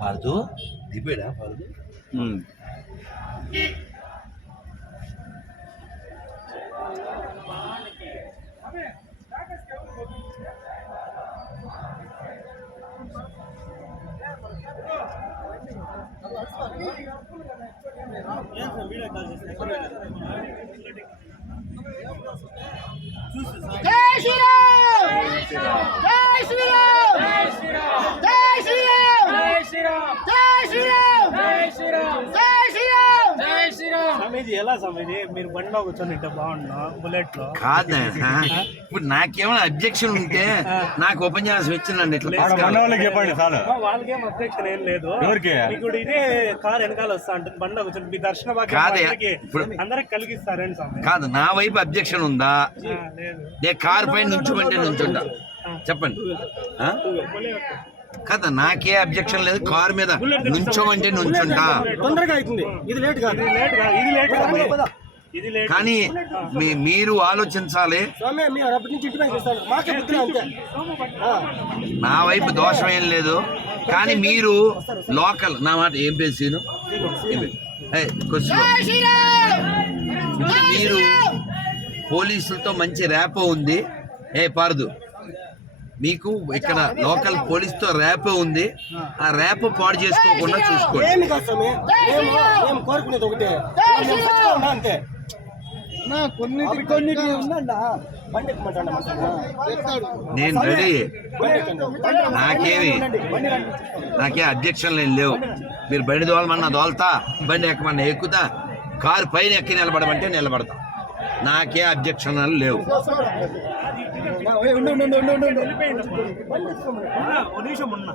పార్దు దిపేడా పార్దు జై శ్రీరామ్ జై శ్రీరామ్ జై శ్రీరామ్ జై శ్రీరామ్ జై శ్రీరామ్ జై శ్రీరామ్ జై శ్రీరామ్ జై శ్రీరామ్ జై శ్రీరామ్. సమీది ఎలా సమీది మీరు బండిలో కూర్చొని ఇంటే బాగుండు బుల్లెట్ లో కాదు. ఇప్పుడు నాకేమైనా అబ్జెక్షన్ ఉంటే నాకు ఉపన్యాసం ఇచ్చిందండి ఇట్లా చెప్పండి చాలు. వాళ్ళకేం అబ్జెక్షన్ ఏం లేదు. ఎవరికి ఇప్పుడు ఇదే కార్ వెనకాల వస్తా ఉంటుంది బండిలో కూర్చొని మీ దర్శన కాదే అందరికి కలిగిస్తారని సమయం కాదు. నా వైపు అబ్జెక్షన్ ఉందా? లేదు. నేను కార్ పైన నుంచోమంటే నుంచుంటా. చెప్పండి. కదా నాకే అబ్జెక్షన్ లేదు. కారు మీద నుంచోమంటే నుంచుంటా. తొందరగా అవుతుంది. ఇది లేట్ కాదు. ఇది లేట్ కాదు. ఇది లేట్. కానీ మీరు ఆలోచించాలి. నా వైపు దోషం ఏం లేదు. కానీ మీరు లోకల్ నా మాట ఏం పేరు మీరు పోలీసులతో మంచి ర్యాపో ఉంది. పారదు మీకు ఇక్కడ లోకల్ పోలీసుతో ర్యాపో ఉంది. ఆ ర్యాపో పాడు చేసుకోకుండా చూసుకోండి. నేను రెడీ. నాకే అబ్జెక్షన్ లేవు. మీరు బండి దోలమన్నా దోల్తా, బండి ఎక్కమన్నా ఎక్కుతా, కారు పైన ఎక్కి నిలబడమంటే నిలబడతా. నాకే అబ్జెక్షన్ లేవు. నిమిషం ఉన్నా